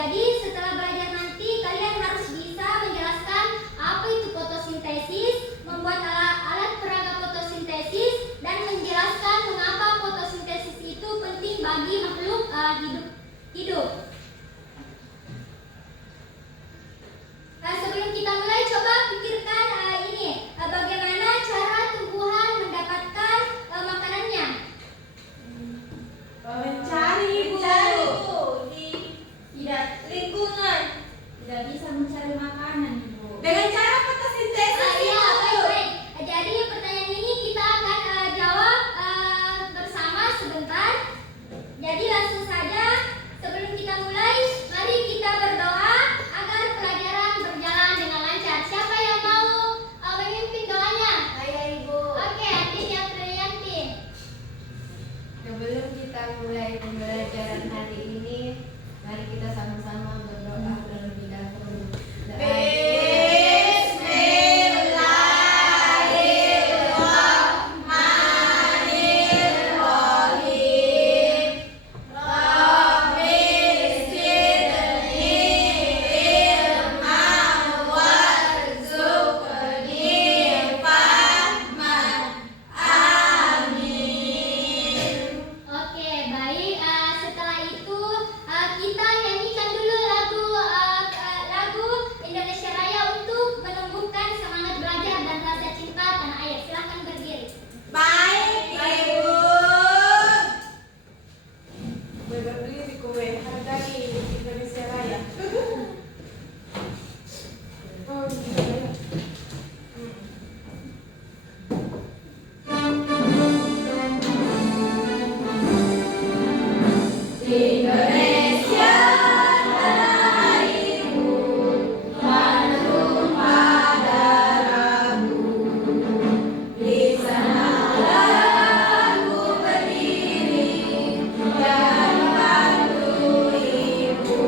Jadi setelah belajar nanti kalian harus bisa menjelaskan apa itu fotosintesis, membuat alat peraga fotosintesis, dan menjelaskan mengapa fotosintesis itu penting bagi makhluk hidup. Sebelum kita mulai, coba pikirkan bagaimana cara tumbuhan mendapatkan makanannya. Mencari Bu di lingkungan. Tidak bisa mencari makanan, Ibu. Dengan cara fotosintesis. Iya, baik. Jadi pertanyaan ini kita akan jawab bersama sebentar. Jadi langsung saja, sebelum kita mulai, mari kita berdoa agar pelajaran berjalan dengan lancar. Siapa yang mau memimpin doanya? Saya Ibu. Oke, Andin yang Priyantin. Sebelum kita mulai pembelajaran hari ini, mari kita sama-sama berdoa terlebih dahulu. Oke, baik. Setelah itu kita nyanyikan dulu lagu Indonesia Raya untuk menumbuhkan semangat belajar dan rasa cinta tanah air. Silahkan berdiri. Baik, Ibu. Berdiri kowe hargai Indonesia Raya. Oh, Indonesia tanah airku, mana tumpah darahku, di sanalah aku berdiri dan membantu ibu.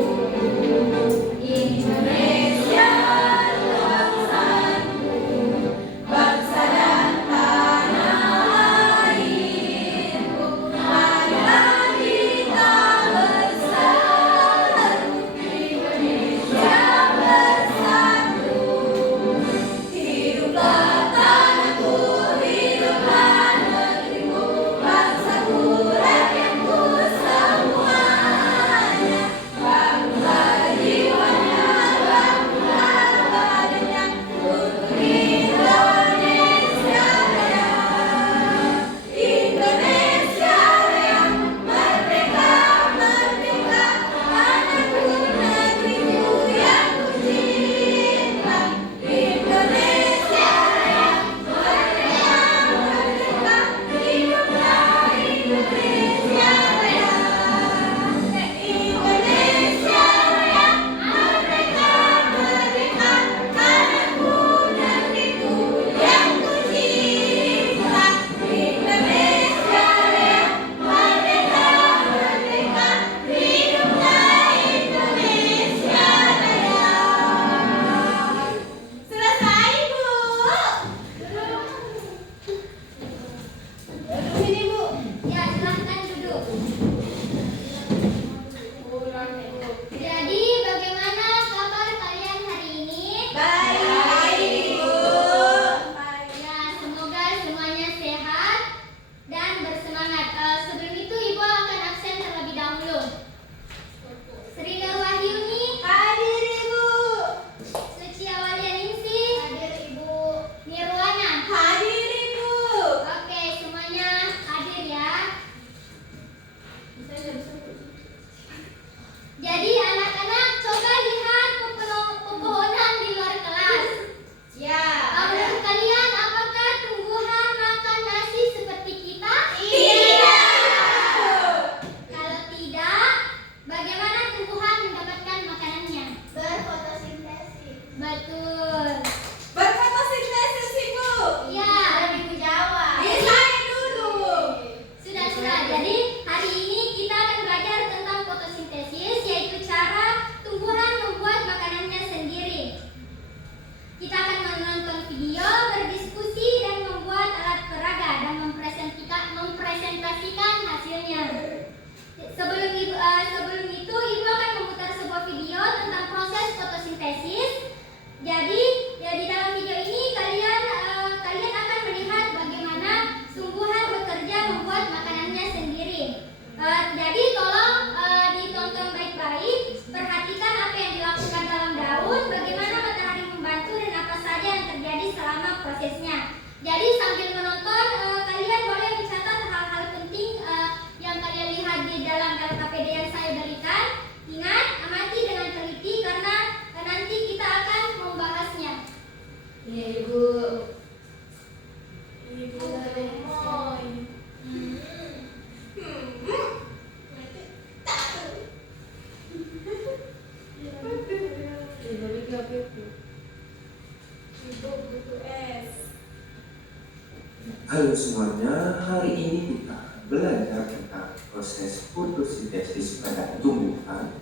Halo semuanya, hari ini kita belajar tentang proses fotosintesis pada tumbuhan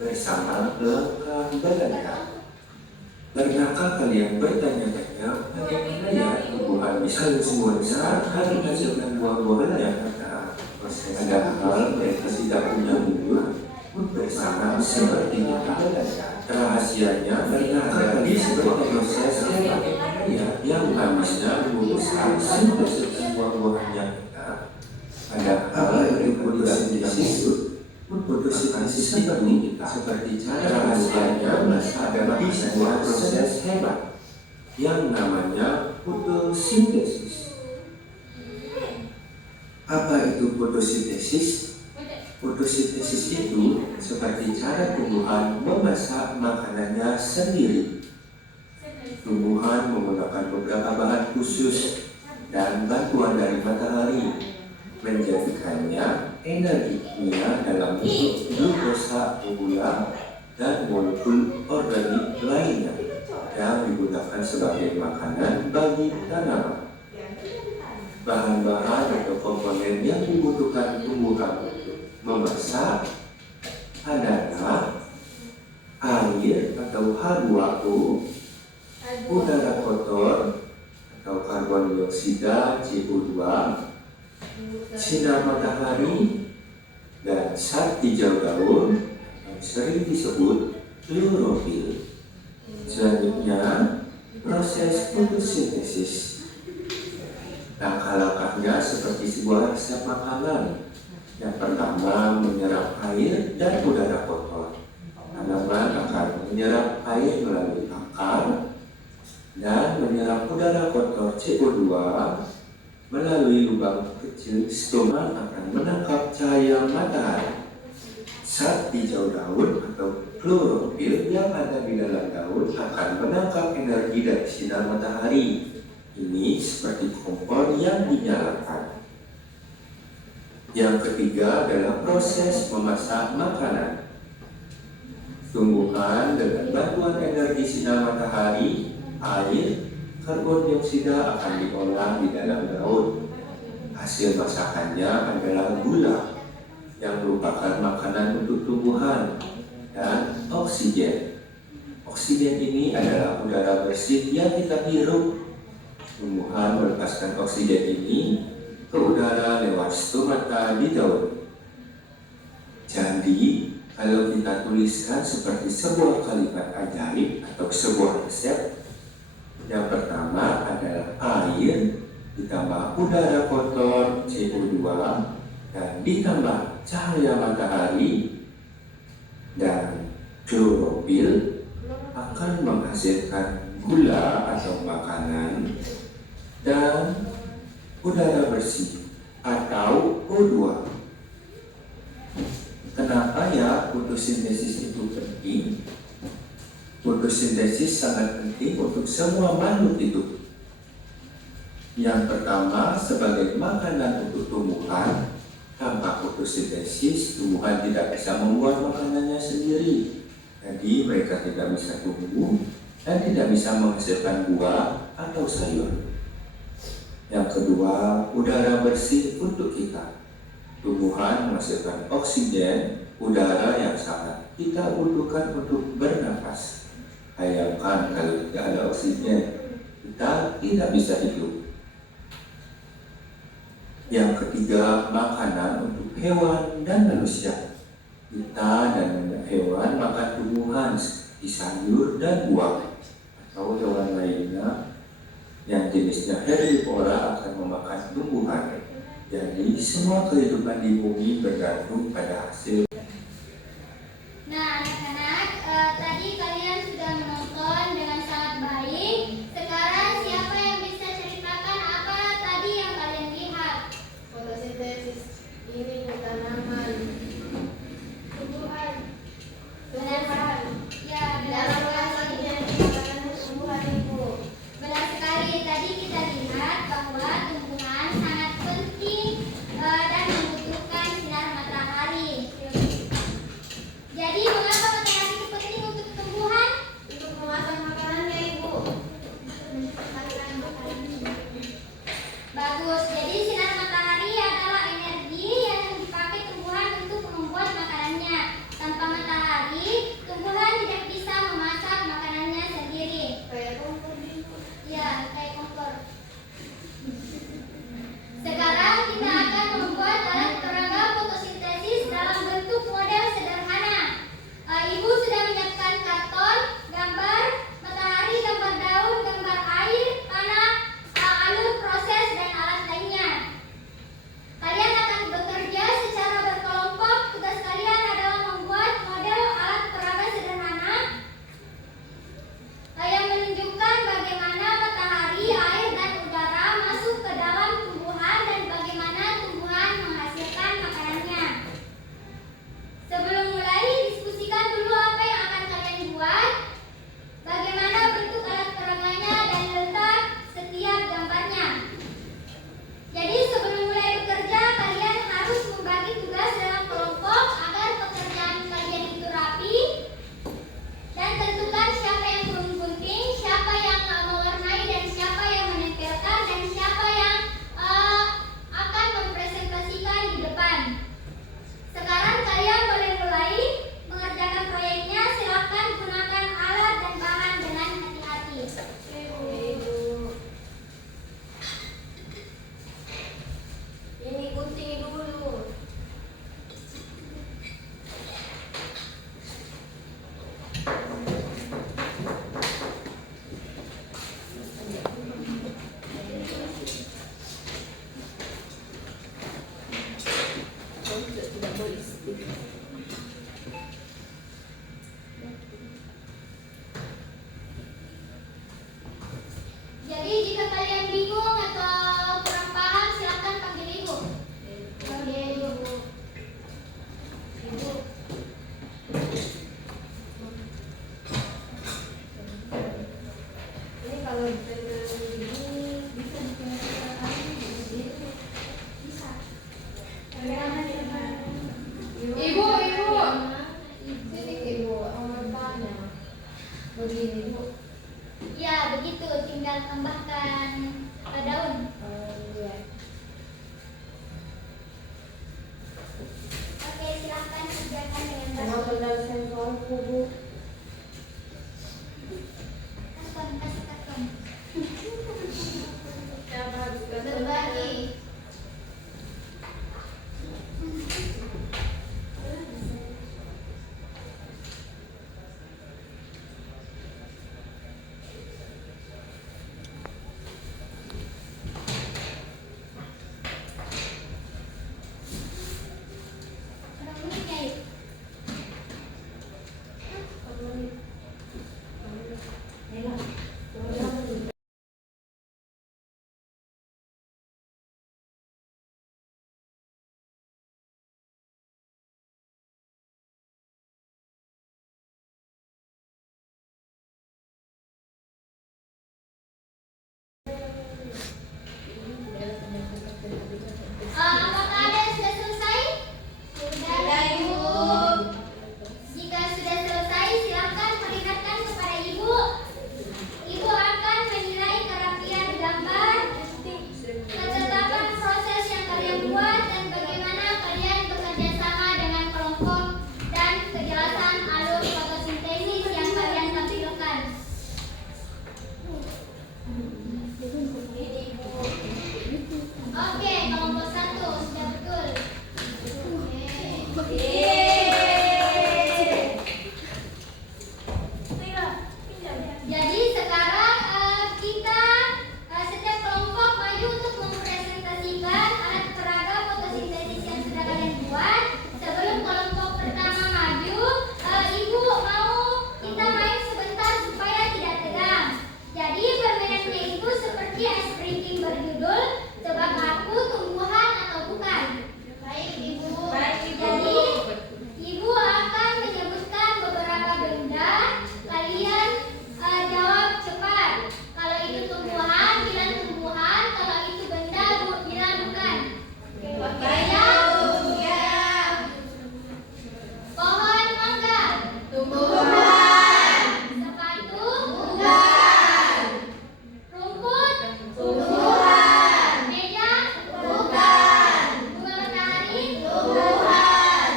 bersama langkah belajar. Pernahkah kalian bertanya-tanya bagaimana ya tumbuhan bisa semuanya hari hasilkan buah-buahan yang ada proses ada hal mereka tidak punya mulut bersama seperti kita belajar. Rahasianya mereka ada di sebuah proses yang habisnya merusak sintesis buah-buahan yang ada. Padahal dari fotosintesis itu seperti cara rahasianya ada di sebuah proses hebat yang namanya fotosintesis. Apa itu fotosintesis? Fotosintesis itu seperti cara tumbuhan memasak makanannya sendiri. Tumbuhan menggunakan beberapa bahan khusus dan bantuan dari matahari menjadikannya energi kimia dalam bentuk glukosa, gula, dan molekul organik lainnya yang digunakan sebagai makanan bagi tanaman. Bahan-bahan atau komponen yang dibutuhkan tumbuhan untuk memasak adalah air atau H2O, udara kotor atau karbon dioksida CO2, sinar matahari, dan zat hijau daun yang sering disebut klorofil. Selanjutnya, proses fotosintesis. Langkah-langkahnya seperti sebuah resep makanan. Yang pertama, menyerap air dan udara kotor. Tanaman akan menyerap air melalui akar dan menyerap udara kotor CO2 melalui lubang kecil stoma akan menangkap cahaya matahari. Zat hijau daun atau klorofil yang ada di dalam daun akan menangkap energi dari sinar matahari. Ini seperti kompor yang dinyalakan. Yang ketiga adalah proses memasak makanan. Tumbuhan dengan bantuan energi sinar matahari, air, karbon dioksida akan diolah di dalam daun. Hasil masakannya adalah gula yang merupakan makanan untuk tumbuhan dan oksigen. Oksigen ini adalah udara bersih yang kita hirup. Tumbuhan melepaskan oksigen ini ke udara lewat stomata di daun. Jadi, kalau kita tuliskan seperti sebuah kalimat ajaib atau sebuah resep, yang pertama adalah air ditambah udara kotor CO2 dan ditambah cahaya matahari dan klorofil akan menghasilkan gula atau makanan dan udara bersih atau O2. Kenapa ya fotosintesis itu penting? Fotosintesis sangat penting untuk semua makhluk hidup. Yang pertama, sebagai makanan untuk tumbuhan, tanpa fotosintesis, tumbuhan tidak bisa membuat makanannya sendiri. Jadi mereka tidak bisa tumbuh dan tidak bisa menghasilkan buah atau sayur. Yang kedua, udara bersih untuk kita. Tumbuhan menghasilkan oksigen, udara yang sangat kita butuhkan untuk bernapas. Bayangkan kalau tidak ada oksigen, kita tidak bisa hidup. Yang ketiga, makanan untuk hewan dan manusia. Kita dan hewan makan tumbuhan seperti sayur dan buah, atau hewan lainnya yang jenisnya herbivora akan memakan tumbuhan. Jadi semua kehidupan di bumi bergantung pada hasil. Nah, anak-anak, tadi kalian sudah menonton dengan sangat baik. Sekarang siapa yang bisa ceritakan apa tadi yang kalian lihat? Fotosintesis ini tanaman, tumbuhan, Ya, benar dalam sekali. rasanya makanan tumbuhan itu. Benar sekali. Tadi kita lihat bahwa tumbuhan sangat penting dan membutuhkan sinar matahari. kelompok, Bu. Kasih. Siapa harus Berbagi. Berapa menit ya, Yuk? Apakah ada yang sudah selesai? Sudah, Ibu. Jika sudah selesai, silakan perlihatkan kepada Ibu. Ibu akan menilai kerapian gambar, ketetapan proses yang kalian buat, dan bagaimana kalian bekerja sama dengan kelompok, dan kejelasan alur fotosintesis yang kalian tampilkan. Ini, Bu. Oke, kelompok 1 sudah betul. Jadi sekarang kita setiap kelompok maju untuk mempresentasikan alat peraga fotosintesis yang sudah kalian buat. Sebelum kelompok pertama maju, Ibu mau kita main sebentar supaya tidak tegang. Jadi permainannya itu seperti ice breaking berjudul Tebak Aku Tumbuhan atau Bukan. Baik, Ibu. Jadi Ibu akan menyebutkan beberapa benda, kalian jawab cepat. Kalau itu tumbuhan, bilang tumbuhan. Kalau itu benda, bilang bukan. Baik, Ya. Bu. Ya. Pohon mangga, Tumbuhan. sepatu, Bukan. rumput, Tumbuhan. meja, Bukan. bunga matahari. Tumbuhan.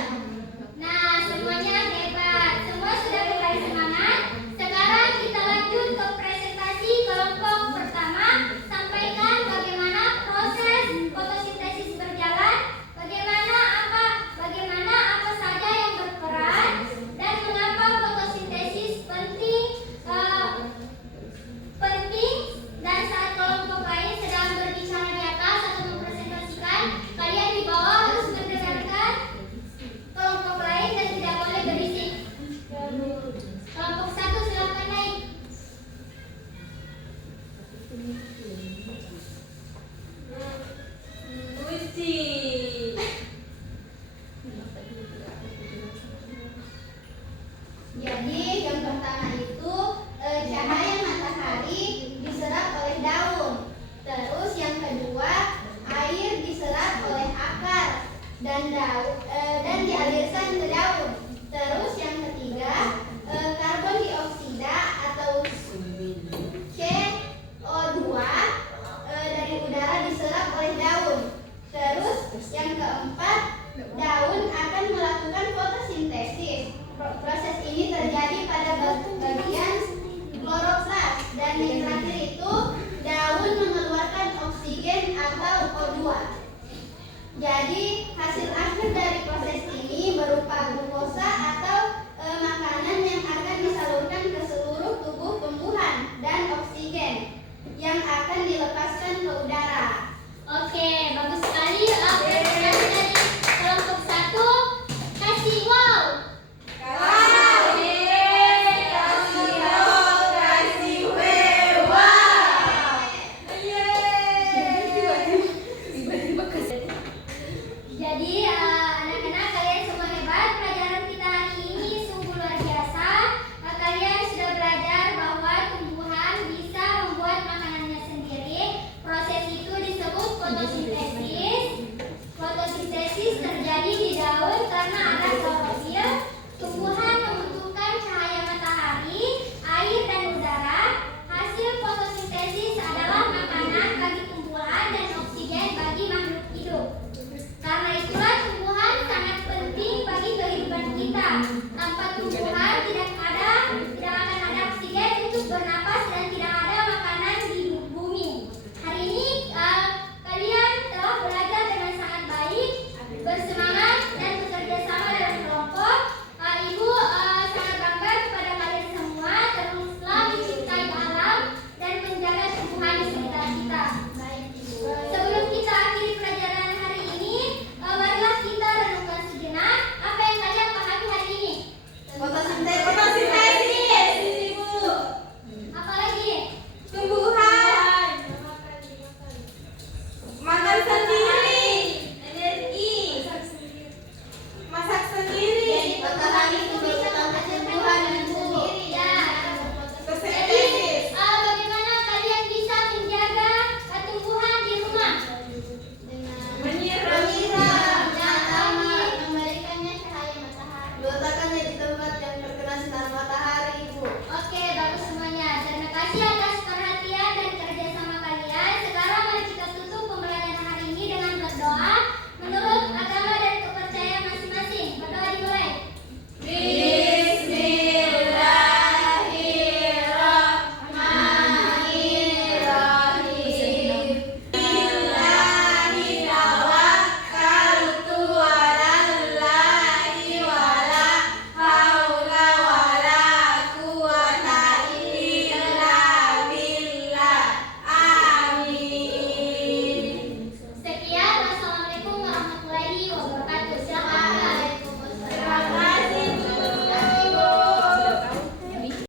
Nah, semuanya hebat. Semua sudah kembali semangat. Sekarang kita lanjut ke presentasi kelompok pertama. Sampaikan bagaimana proses fotosintesis berjalan, bagaimana apa saja yang berperan, dan mengapa fotosintesis penting. Dan saat kelompok lain sedang berbicara di atas atau mempresentasikan, kalian di bawah harus mendengarkan kelompok lain dan tidak boleh berisik. Kelompok 1 silakan naik. Jadi